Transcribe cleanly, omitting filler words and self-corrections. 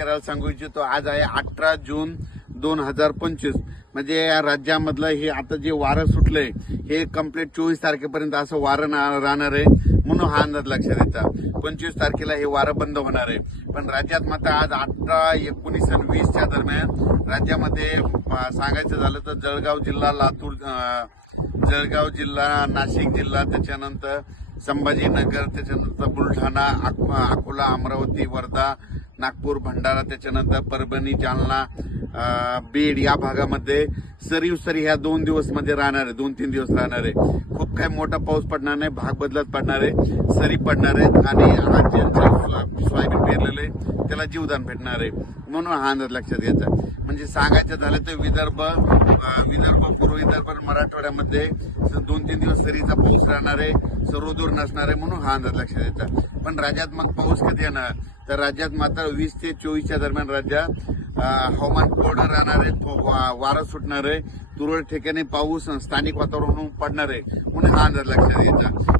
शेतकऱ्याला सांगू इच्छितो, आज आहे 18 जून 2025. म्हणजे या राज्यामधलं हे आता जे वारं सुटलंय हे कंप्लीट 24 तारखेपर्यंत असं वारं राहणार आहे, म्हणून हा अंदाज लक्षात येतात. 25 तारखेला हे वारं बंद होणार आहे. पण राज्यात मात्र आज 18, 19 आणि 20च्या दरम्यान राज्यामध्ये सांगायचं झालं तर जळगाव जिल्हा, लातूर, जळगाव जिल्हा, नाशिक जिल्हा, त्याच्यानंतर संभाजीनगर, त्याच्यानंतर बुलढाणा, अकोला, अमरावती, वर्धा, नागपूर, भंडारा, त्याच्यानंतर परभणी, जालना, बीड या भागामध्ये सरी ह्या 2 दिवस मध्ये राहणार आहे, 2-3 दिवस राहणार आहे. खूप काही मोठा पाऊस पडणार नाही, भाग बदलत पडणार आहे, सरी पडणार आहेत आणि ज्यांचं सोयाबीन पेरलेलं आहे त्याला जीवदान भेटणार आहे, म्हणून हा अंदाज लक्षात घ्यायचा. म्हणजे सांगायचं झालं तर विदर्भ, पूर्व विदर्भ आणि मराठवाड्यामध्ये 2-3 दिवस सरीचा पाऊस राहणार आहे, सर्वदूर नसणार आहे, म्हणून हा अंदाज लक्षात येतात. पण राज्यात मग पाऊस कधी येणार, तर राज्यात मात्र 20 ते 24च्या दरम्यान राज्यात हवामान कोरडं राहणार आहे, वारं सुटणार आहे, तुरळक ठिकाणी पाऊस स्थानिक वातावरण पडणार आहे, म्हणून हा अंदाज लक्षात घ्यायचा.